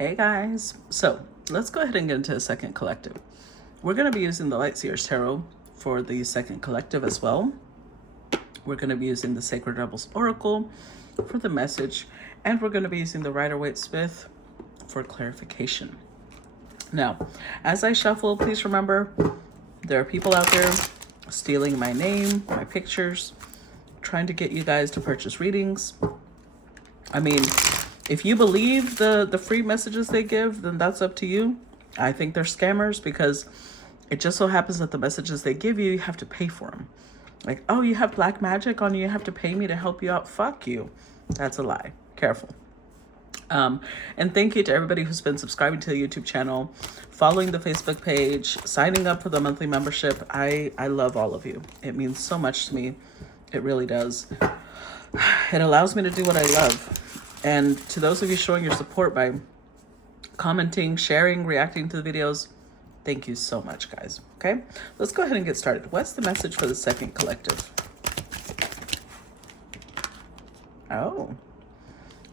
Hey guys, so let's go ahead and get into the second collective. We're going to be using the Lightseers Tarot for the second collective as well. We're going to be using the Sacred Rebels Oracle for the message, and we're going to be using the Rider-Waite-Smith for clarification. Now, as I shuffle, please remember there are people out there stealing my name, my pictures, trying to get you guys to purchase readings. I mean, if you believe the free messages they give, then that's up to you. I think they're scammers because it just so happens that the messages they give you, you have to pay for them. Like, oh, you have black magic on you, you have to pay me to help you out. Fuck you. That's a lie. Careful. And thank you to everybody who's been subscribing to the YouTube channel, following the Facebook page, signing up for the monthly membership. I love all of you. It means so much to me. It really does. It allows me to do what I love. And to those of you showing your support by commenting, sharing, reacting to the videos, thank you so much, guys. Okay, let's go ahead and get started. What's the message for the second collective? Oh,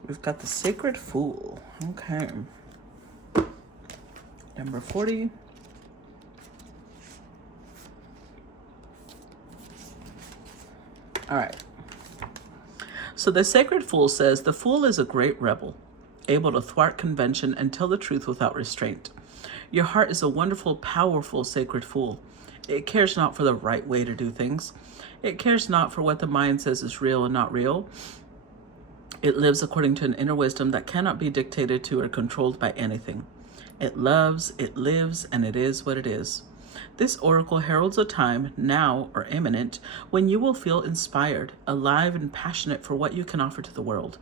we've got the Sacred Fool. Okay. Number 40. All right. So the Sacred Fool says, the fool is a great rebel, able to thwart convention and tell the truth without restraint. Your heart is a wonderful, powerful sacred fool. It cares not for the right way to do things. It cares not for what the mind says is real and not real. It lives according to an inner wisdom that cannot be dictated to or controlled by anything. It loves, it lives, and it is what it is. This oracle heralds a time, now or imminent, when you will feel inspired, alive, and passionate for what you can offer to the world.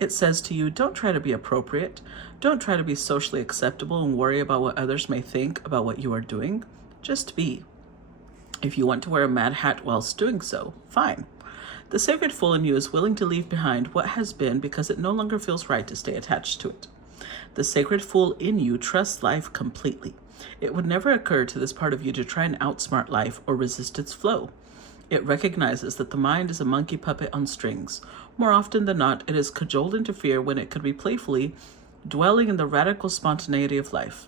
It says to you, don't try to be appropriate. Don't try to be socially acceptable and worry about what others may think about what you are doing. Just be. If you want to wear a mad hat whilst doing so, fine. The Sacred Fool in you is willing to leave behind what has been because it no longer feels right to stay attached to it. The Sacred Fool in you trusts life completely. It would never occur to this part of you to try and outsmart life or resist its flow. It recognizes that the mind is a monkey puppet on strings. More often than not, it is cajoled into fear when it could be playfully dwelling in the radical spontaneity of life.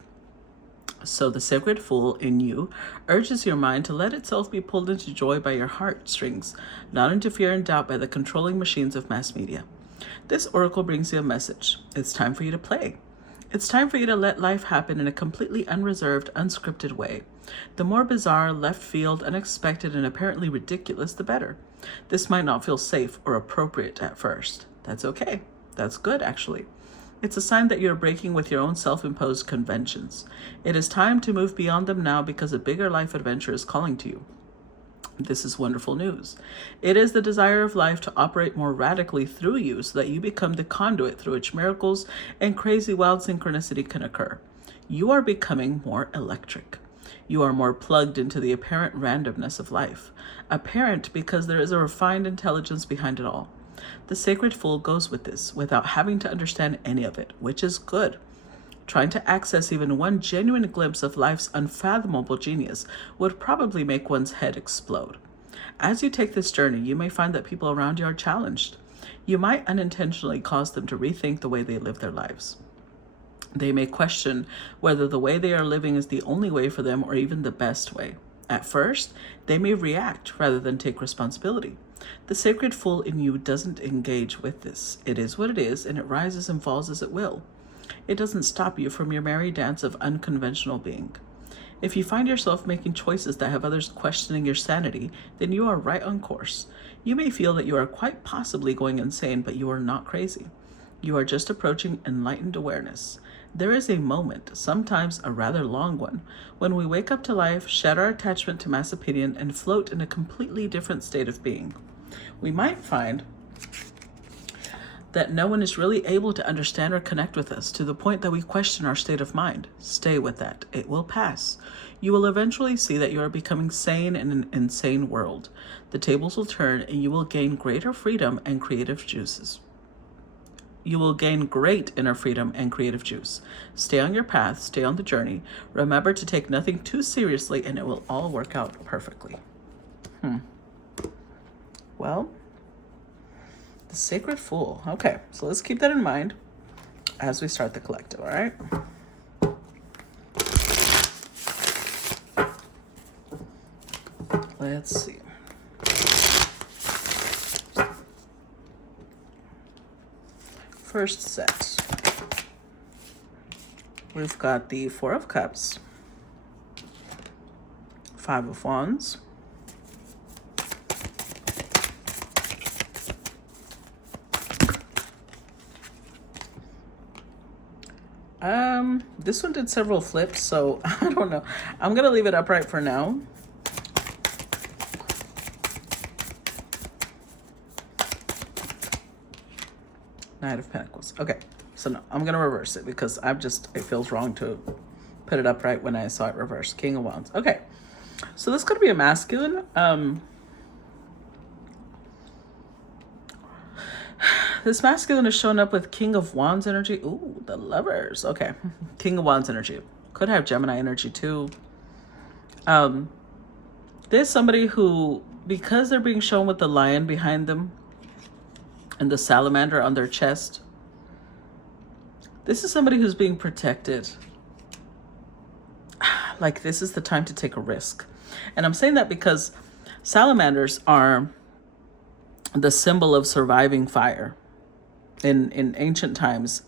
So the Sacred Fool in you urges your mind to let itself be pulled into joy by your heartstrings, not into fear and doubt by the controlling machines of mass media. This oracle brings you a message. It's time for you to play. It's time for you to let life happen in a completely unreserved, unscripted way. The more bizarre, left field, unexpected, and apparently ridiculous, the better. This might not feel safe or appropriate at first. That's okay. That's good, actually. It's a sign that you're breaking with your own self-imposed conventions. It is time to move beyond them now because a bigger life adventure is calling to you. This is wonderful news. It is the desire of life to operate more radically through you so that you become the conduit through which miracles and crazy wild synchronicity can occur. You are becoming more electric. You are more plugged into the apparent randomness of life. Apparent because there is a refined intelligence behind it all. The Sacred Fool goes with this without having to understand any of it, which is good. Trying to access even one genuine glimpse of life's unfathomable genius would probably make one's head explode. As you take this journey, you may find that people around you are challenged. You might unintentionally cause them to rethink the way they live their lives. They may question whether the way they are living is the only way for them or even the best way. At first, they may react rather than take responsibility. The Sacred Fool in you doesn't engage with this. It is what it is, and it rises and falls as it will. It doesn't stop you from your merry dance of unconventional being. If you find yourself making choices that have others questioning your sanity, then you are right on course. You may feel that you are quite possibly going insane, but you are not crazy. You are just approaching enlightened awareness. There is a moment, sometimes a rather long one, when we wake up to life, shed our attachment to mass opinion, and float in a completely different state of being. We might find that no one is really able to understand or connect with us to the point that we question our state of mind. Stay with that. It will pass. You will eventually see that you are becoming sane in an insane world. The tables will turn and you will gain greater freedom and creative juices. You will gain great inner freedom and creative juice. Stay on your path, stay on the journey. Remember to take nothing too seriously and it will all work out perfectly. Well, the Sacred Fool. Okay, so let's keep that in mind. as we start the collective, all right? Let's see. First set. We've got the Four of Cups, Five of Wands, this one did several flips, so I don't know. I'm gonna leave it upright for now. Knight of Pentacles. Okay, so no, I'm gonna reverse it because it feels wrong to put it upright when I saw it reversed. King of Wands. Okay, so this could be a masculine. This masculine is showing up with King of Wands energy. Ooh, the Lovers. Okay, King of Wands energy. Could have Gemini energy too. There's somebody who, because they're being shown with the lion behind them and the salamander on their chest, this is somebody who's being protected. Like, this is the time to take a risk. And I'm saying that because salamanders are the symbol of surviving fire. In ancient times,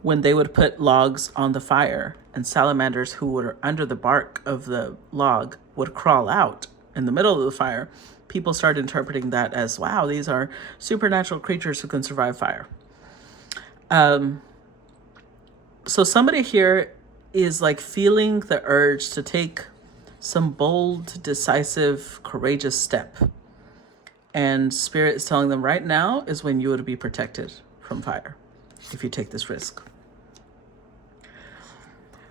when they would put logs on the fire, and salamanders who were under the bark of the log would crawl out in the middle of the fire, people started interpreting that as, wow, these are supernatural creatures who can survive fire. So somebody here is like feeling the urge to take some bold, decisive, courageous step. And Spirit is telling them right now is when you would be protected from fire if you take this risk.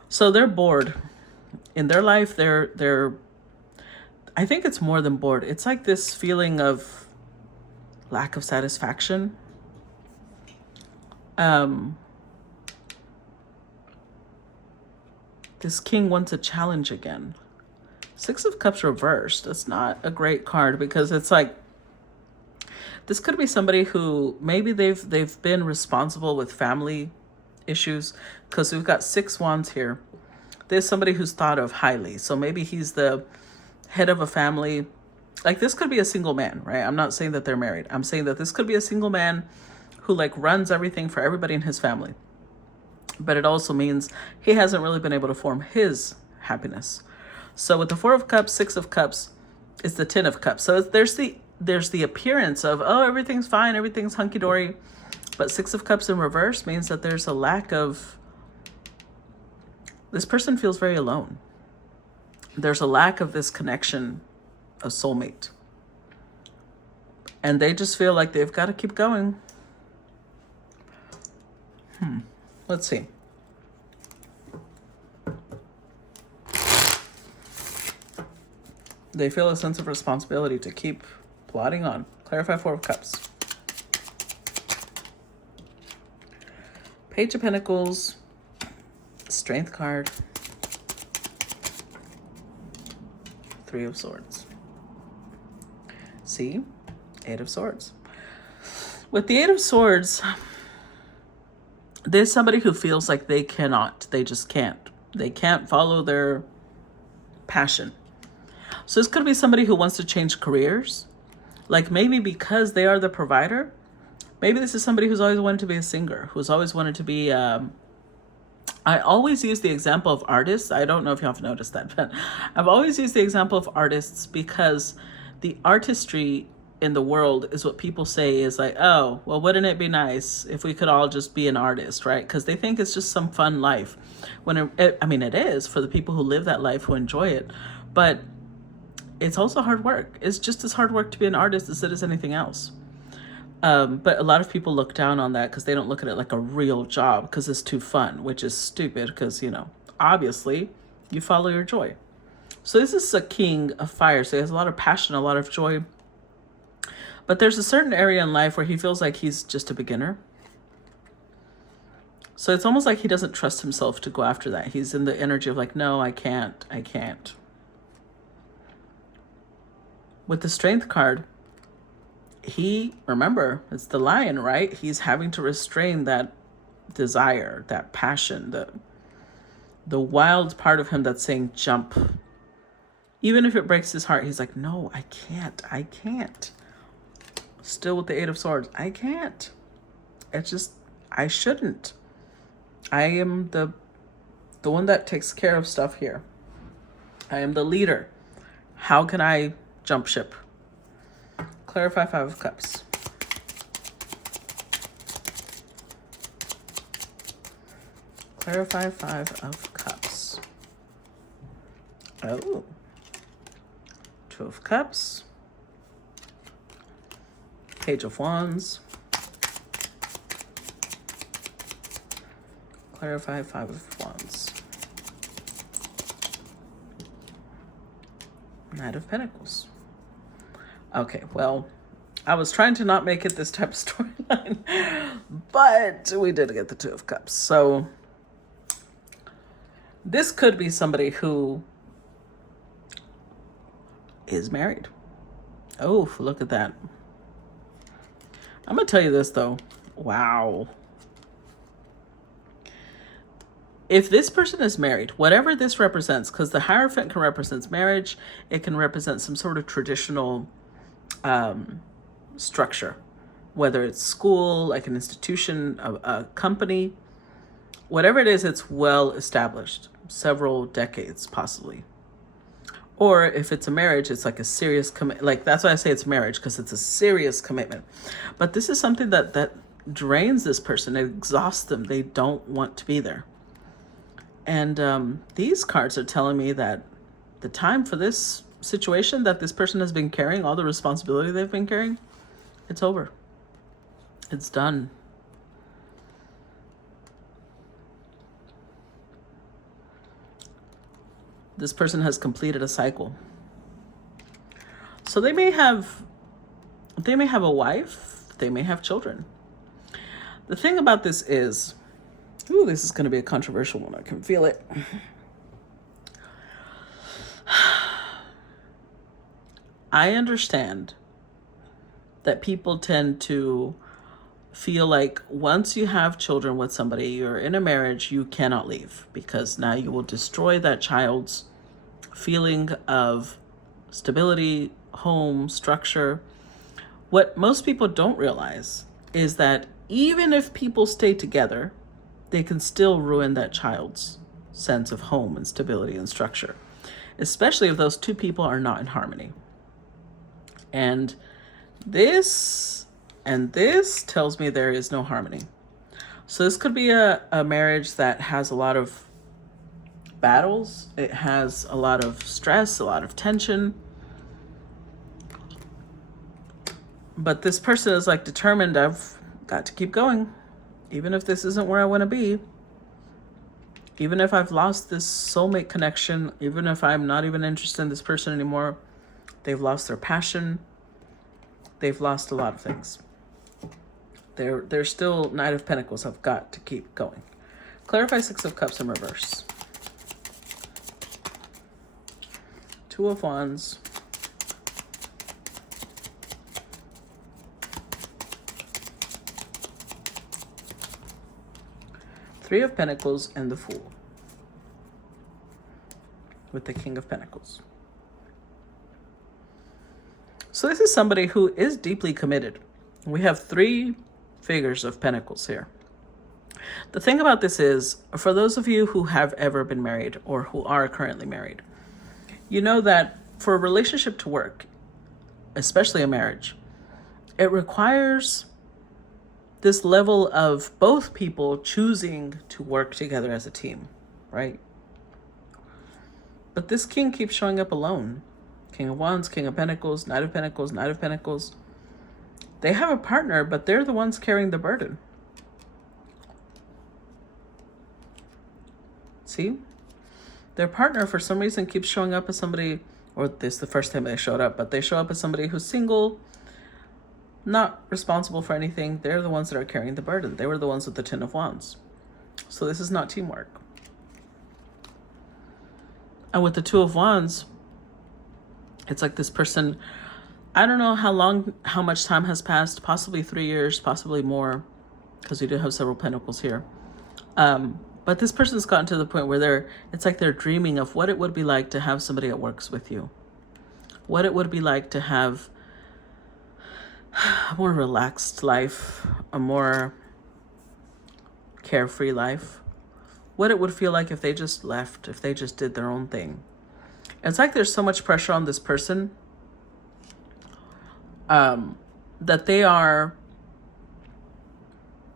So they're bored. In their life, they're I think it's more than bored. It's like this feeling of lack of satisfaction. This king wants a challenge again. Six of Cups reversed. That's not a great card because it's like, this could be somebody who maybe they've been responsible with family issues, because we've got 6 wands here. There's somebody who's thought of highly. So maybe he's the head of a family. Like, this could be a single man, right? I'm not saying that they're married. I'm saying that this could be a single man who like runs everything for everybody in his family. But it also means he hasn't really been able to form his happiness. So with the 4 of Cups, 6 of Cups, it's the 10 of Cups. So there's the appearance of, oh, everything's fine, everything's hunky-dory. But 6 of Cups in reverse means that there's a lack of, this person feels very alone. There's a lack of this connection, a soulmate. And they just feel like they've got to keep going. Let's see. They feel a sense of responsibility to keep plodding on. Clarify 4 of Cups. Page of Pentacles. Strength card. 3 of Swords. See? 8 of Swords. With the 8 of Swords, there's somebody who feels like they just can't. They can't follow their passion. So this could be somebody who wants to change careers. Like, maybe because they are the provider. Maybe this is somebody who's always wanted to be a singer, who's always wanted to be, I always use the example of artists. I don't know if you have noticed that, but I've always used the example of artists because the artistry in the world is what people say is like, oh, well, wouldn't it be nice if we could all just be an artist, right? Because they think it's just some fun life. When it is for the people who live that life, who enjoy it. But it's also hard work. It's just as hard work to be an artist as it is anything else. But a lot of people look down on that because they don't look at it like a real job because it's too fun, which is stupid because, obviously you follow your joy. So this is a king of fire. So he has a lot of passion, a lot of joy. But there's a certain area in life where he feels like he's just a beginner. So it's almost like he doesn't trust himself to go after that. He's in the energy of like, no, I can't. With the Strength card, remember, it's the lion, right? He's having to restrain that desire, that passion, the wild part of him that's saying jump. Even if it breaks his heart, he's like, no, I can't. Still with the Eight of Swords, I can't. It's just, I shouldn't. I am the one that takes care of stuff here. I am the leader. How can I jump ship? Clarify Five of Cups. Clarify Five of Cups. Oh. Two of Cups. Page of Wands. Clarify Five of Wands. Knight of Pentacles. Okay, well, I was trying to not make it this type of storyline, but we did get the Two of Cups. So this could be somebody who is married. Oh, look at that. I'm going to tell you this, though. Wow. If this person is married, whatever this represents, because the Hierophant can represent marriage, it can represent some sort of traditional structure, whether it's school, like an institution, a company, whatever it is, it's well established, several decades possibly. Or if it's a marriage, it's like a serious commitment. Like, that's why I say it's marriage, because it's a serious commitment. But this is something that drains this person. It exhausts them. They don't want to be there. And these cards are telling me that the time for this situation that this person has been carrying, all the responsibility they've been carrying, it's over. It's done. This person has completed a cycle. So they may have a wife, they may have children. The thing about this is, ooh, this is going to be a controversial one. I can feel it. I understand that people tend to feel like once you have children with somebody, you're in a marriage, you cannot leave, because now you will destroy that child's feeling of stability, home, structure. What most people don't realize is that even if people stay together, they can still ruin that child's sense of home and stability and structure, especially if those two people are not in harmony. And this tells me there is no harmony. So this could be a marriage that has a lot of battles. It has a lot of stress, a lot of tension. But this person is like determined, I've got to keep going. Even if this isn't where I want to be. Even if I've lost this soulmate connection, even if I'm not even interested in this person anymore, they've lost their passion. They've lost a lot of things. They're still Knight of Pentacles. I've got to keep going. Clarify Six of Cups in reverse. Two of Wands. Three of Pentacles and the Fool. With the King of Pentacles. So this is somebody who is deeply committed. We have three figures of Pentacles here. The thing about this is, for those of you who have ever been married or who are currently married, you know that for a relationship to work, especially a marriage, it requires this level of both people choosing to work together as a team, right? But this king keeps showing up alone. King of Wands, King of Pentacles, Knight of Pentacles, Knight of Pentacles. They have a partner, but they're the ones carrying the burden. See? Their partner, for some reason, keeps showing up as somebody, or this is the first time they showed up, but they show up as somebody who's single, not responsible for anything. They're the ones that are carrying the burden. They were the ones with the Ten of Wands. So this is not teamwork. And with the Two of Wands, it's like this person, I don't know how much time has passed, possibly 3 years, possibly more, because we do have several pentacles here. But this person's gotten to the point where it's like they're dreaming of what it would be like to have somebody that works with you. What it would be like to have a more relaxed life, a more carefree life. What it would feel like if they just left, if they just did their own thing. It's like there's so much pressure on this person that they are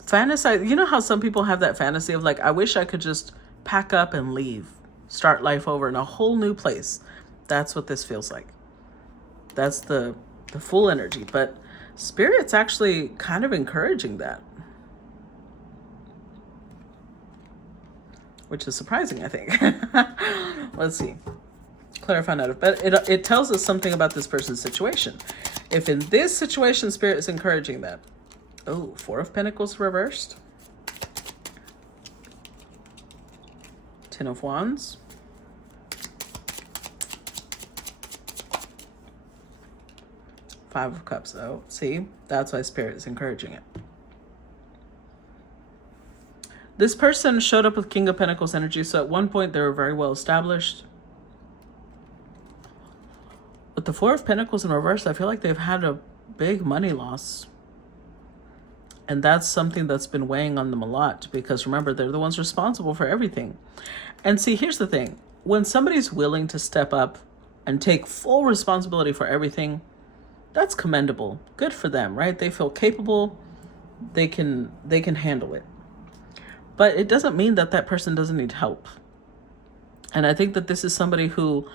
fantasizing. You know how some people have that fantasy of like, I wish I could just pack up and leave, start life over in a whole new place. That's what this feels like. That's the full energy. But Spirit's actually kind of encouraging that, which is surprising, I think. Let's see. Clarify note. But it tells us something about this person's situation. If in this situation, Spirit is encouraging that. Oh, 4 of Pentacles reversed. 10 of Wands. Five of Cups. Oh, see? That's why Spirit is encouraging it. This person showed up with King of Pentacles energy, so at one point they were very well established. With the 4 of Pentacles in reverse, I feel like they've had a big money loss. And that's something that's been weighing on them a lot, because remember, they're the ones responsible for everything. And see, here's the thing. When somebody's willing to step up and take full responsibility for everything, that's commendable. Good for them, right? They feel capable. They can handle it. But it doesn't mean that that person doesn't need help. And I think that this is somebody who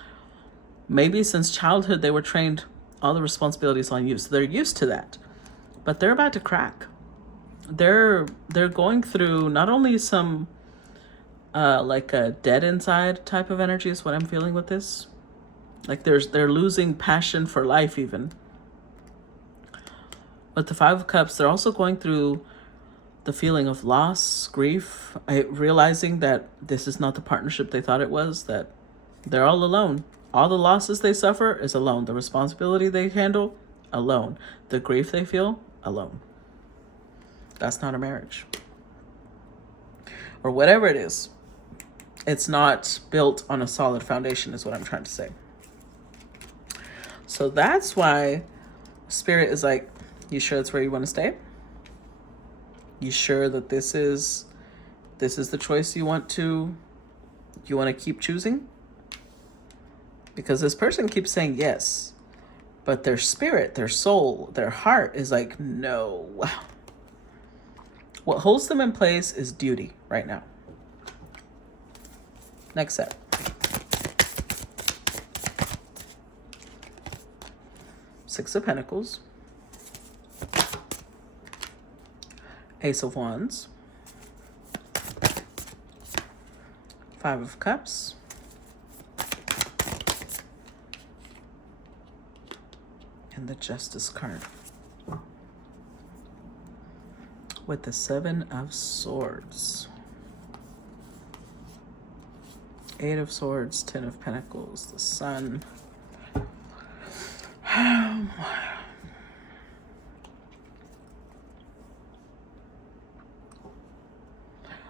maybe since childhood they were trained all the responsibilities on you. So they're used to that. But they're about to crack. They're going through not only some like a dead inside type of energy is what I'm feeling with this. Like they're losing passion for life even. With the 5 of Cups, they're also going through the feeling of loss, grief, realizing that this is not the partnership they thought it was, that they're all alone. All the losses they suffer is alone. The responsibility they handle, alone. The grief they feel, alone. That's not a marriage. Or whatever it is. It's not built on a solid foundation is what I'm trying to say. So that's why Spirit is like, you sure that's where you want to stay? You sure that this is the choice you want to keep choosing? Because this person keeps saying yes, but their spirit, their soul, their heart is like, no. What holds them in place is duty right now. Next set. Six of Pentacles. Ace of Wands. 5 of Cups. And the Justice card. With the 7 of Swords. 8 of Swords, 10 of Pentacles, the Sun.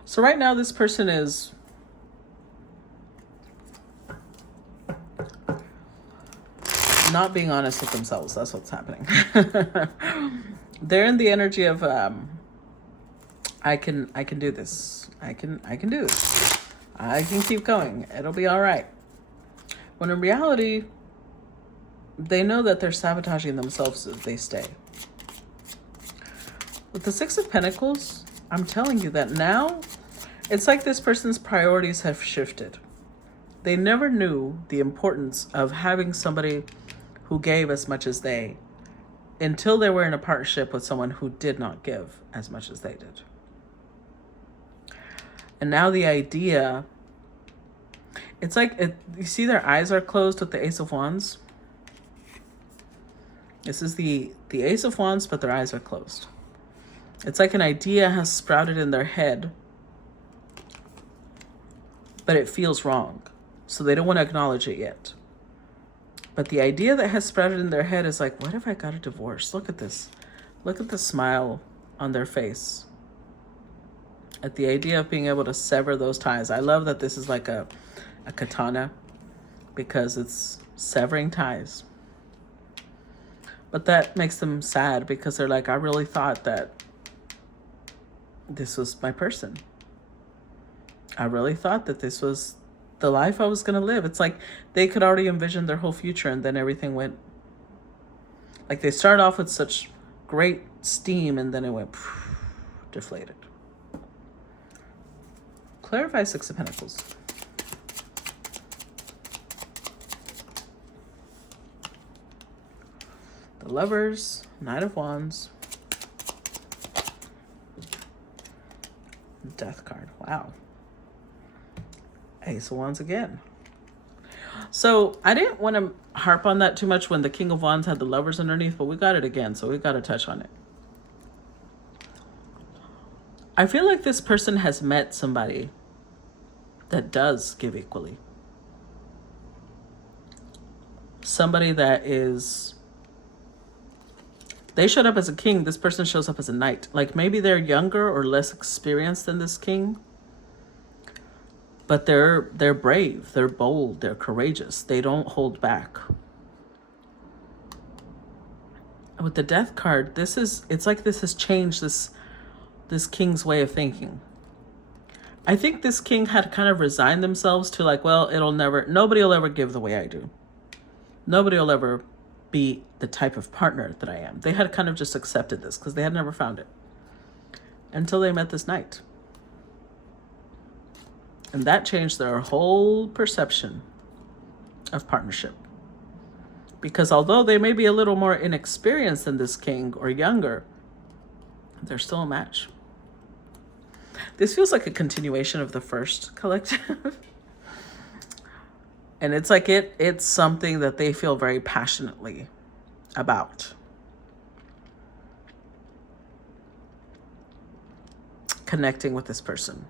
So right now this person is not being honest with themselves. That's what's happening. They're in the energy of I can do this. I can do this. I can keep going. It'll be all right. When in reality, they know that they're sabotaging themselves if they stay. With the 6 of Pentacles, I'm telling you that now it's like this person's priorities have shifted. They never knew the importance of having somebody who gave as much as they until they were in a partnership with someone who did not give as much as they did. And now the idea, it's like, you see their eyes are closed with the Ace of Wands? This is the Ace of Wands, but their eyes are closed. It's like an idea has sprouted in their head, but it feels wrong. So they don't want to acknowledge it yet. But the idea that has sprouted in their head is like, what if I got a divorce? Look at this. Look at the smile on their face at the idea of being able to sever those ties. I love that this is like a katana because it's severing ties. But that makes them sad because they're like, I really thought that this was my person. I really thought that this was the life I was going to live. It's like they could already envision their whole future, and then everything went, like they started off with such great steam and then it went deflated. Clarify Six of Pentacles. The Lovers, Knight of Wands, Death card. Wow. Ace of Wands again. So I didn't want to harp on that too much when the King of Wands had the Lovers underneath, but we got it again, so we got to touch on it. I feel like this person has met somebody that does give equally. Somebody that is, they showed up as a king, this person shows up as a knight. Like maybe they're younger or less experienced than this king, but they're brave, they're bold, they're courageous. They don't hold back. With the Death card, it's like this has changed this king's way of thinking. I think this king had kind of resigned themselves to like, well, nobody will ever give the way I do. Nobody will ever be the type of partner that I am. They had kind of just accepted this because they had never found it until they met this knight. And that changed their whole perception of partnership. Because although they may be a little more inexperienced than this king or younger, they're still a match. This feels like a continuation of the first collective. And it's like it's something that they feel very passionately about. Connecting with this person.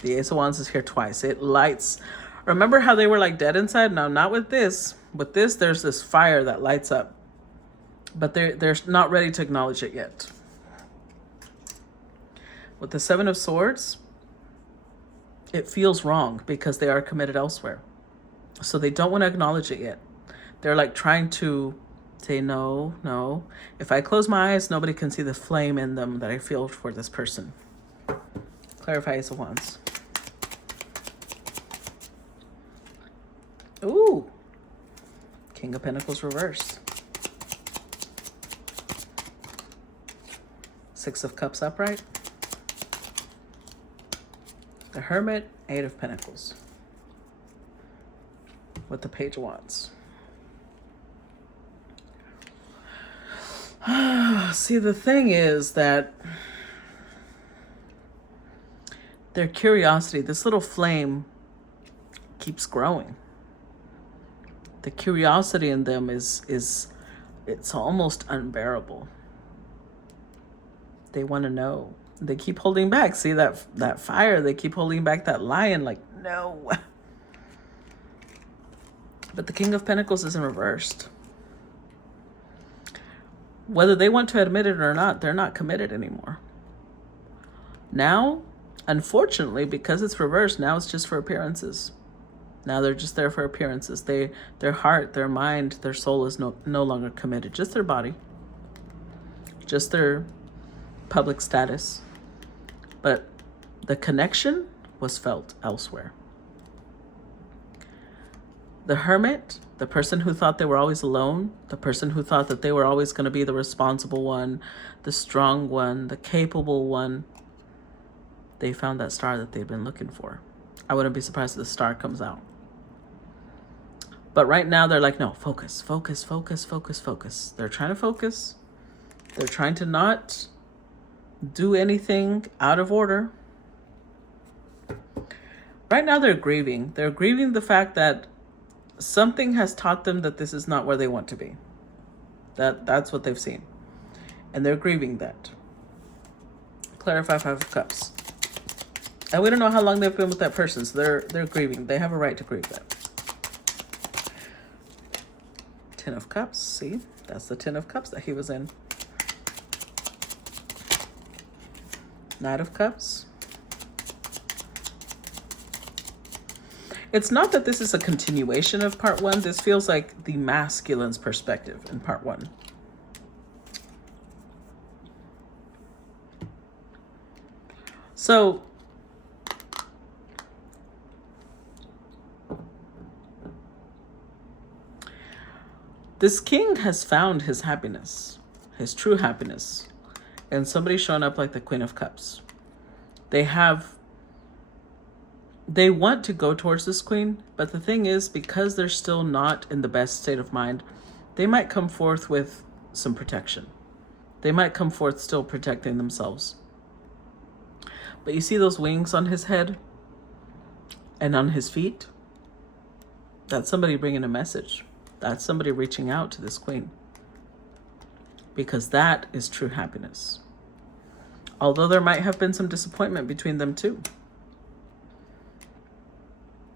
The Ace of Wands is here twice. It lights. Remember how they were like dead inside? No, not with this. With this, there's this fire that lights up. But they're not ready to acknowledge it yet. With the Seven of Swords, it feels wrong because they are committed elsewhere. So they don't want to acknowledge it yet. They're like trying to say, no. If I close my eyes, nobody can see the flame in them that I feel for this person. Clarify Ace of Wands. Ooh. King of Pentacles reversed. Six of Cups upright. The Hermit, Eight of Pentacles. With the Page of Wands. See, the thing is that their curiosity, this little flame, keeps growing. The curiosity in them is it's almost unbearable. They want to know. They keep holding back. See that fire? They keep holding back that lion, like, no. But the King of Pentacles isn't reversed. Whether they want to admit it or not, they're not committed anymore. Now, unfortunately, because it's reversed, now it's just for appearances. Now they're just there for appearances. Their heart, their mind, their soul is no longer committed. Just their body. Just their public status. But the connection was felt elsewhere. The Hermit, the person who thought they were always alone, the person who thought that they were always going to be the responsible one, the strong one, the capable one, they found that star that they'd been looking for. I wouldn't be surprised if the star comes out. But right now they're like, no, focus. They're trying to focus. They're trying to not do anything out of order. Right now they're grieving. They're grieving the fact that something has taught them that this is not where they want to be. That's what they've seen. And they're grieving that. Clarify Five of Cups. And we don't know how long they've been with that person, so they're grieving. They have a right to grieve that. Ten of Cups. See, that's the Ten of Cups that he was in. Knight of Cups. It's not that this is a continuation of part one. This feels like the masculine's perspective in part one. So this king has found his happiness, his true happiness, and somebody showing up like the Queen of Cups. They want to go towards this queen, but the thing is, because they're still not in the best state of mind, they might come forth with some protection. They might come forth still protecting themselves. But you see those wings on his head and on his feet? That's somebody bringing a message. That's somebody reaching out to this queen. Because that is true happiness. Although there might have been some disappointment between them too.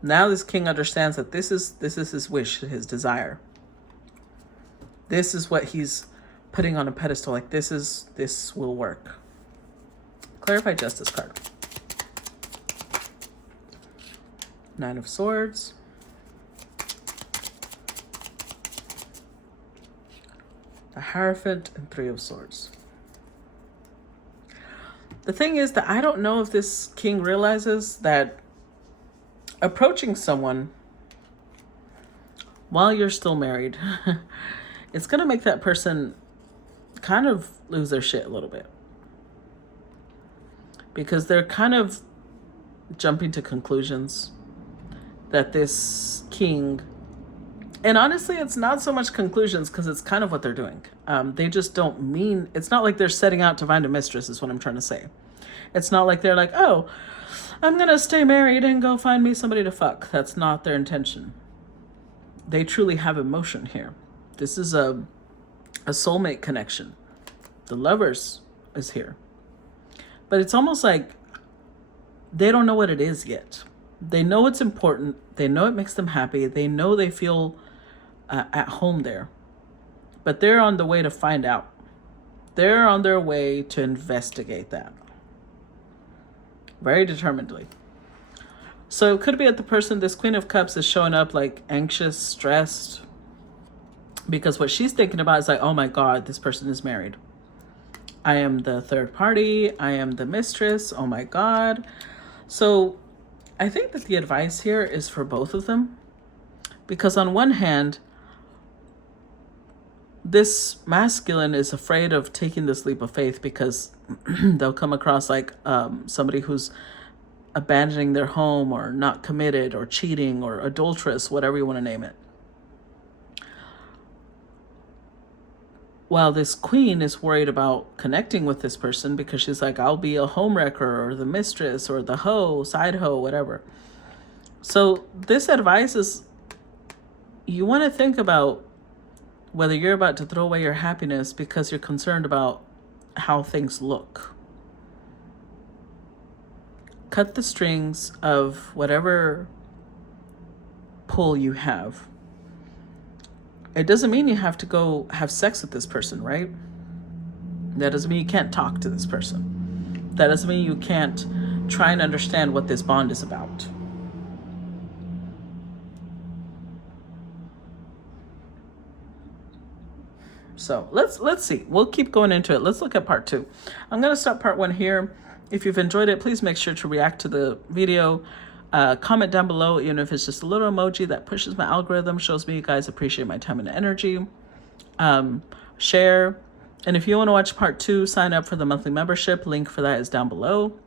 Now this king understands that this is his wish, his desire. This is what he's putting on a pedestal. Like this will work. Clarify Justice card. Nine of Swords. The Hierophant and Three of Swords. The thing is that I don't know if this king realizes that approaching someone while you're still married, it's going to make that person kind of lose their shit a little bit. Because they're kind of jumping to conclusions that this king, and honestly, it's not so much conclusions because it's kind of what they're doing. They just don't mean, it's not like they're setting out to find a mistress is what I'm trying to say. It's not like they're like, oh, I'm going to stay married and go find me somebody to fuck. That's not their intention. They truly have emotion here. This is a soulmate connection. The Lovers is here. But it's almost like they don't know what it is yet. They know it's important. They know it makes them happy. They know they feel at home there. But they're on the way to find out. They're on their way to investigate that. Very determinedly. So it could be that the person, this Queen of Cups, is showing up like anxious, stressed. Because what she's thinking about is like, oh my God, this person is married. I am the third party. I am the mistress. Oh my God. So I think that the advice here is for both of them. Because on one hand, this masculine is afraid of taking this leap of faith because they'll come across like somebody who's abandoning their home or not committed or cheating or adulterous, whatever you want to name it. While this queen is worried about connecting with this person because she's like, I'll be a homewrecker or the mistress or the hoe, side hoe, whatever. So this advice is, you want to think about whether you're about to throw away your happiness because you're concerned about how things look. Cut the strings of whatever pull you have. It doesn't mean you have to go have sex with this person, right? That doesn't mean you can't talk to this person. That doesn't mean you can't try and understand what this bond is about. So let's see. We'll keep going into it. Let's look at part two. I'm going to stop part one here. If you've enjoyed it, please make sure to react to the video. Comment down below, even if it's just a little emoji that pushes my algorithm, shows me you guys appreciate my time and energy. Share. And if you want to watch part two, sign up for the monthly membership. Link for that is down below.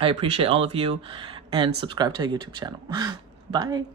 I appreciate all of you, and subscribe to our YouTube channel. Bye.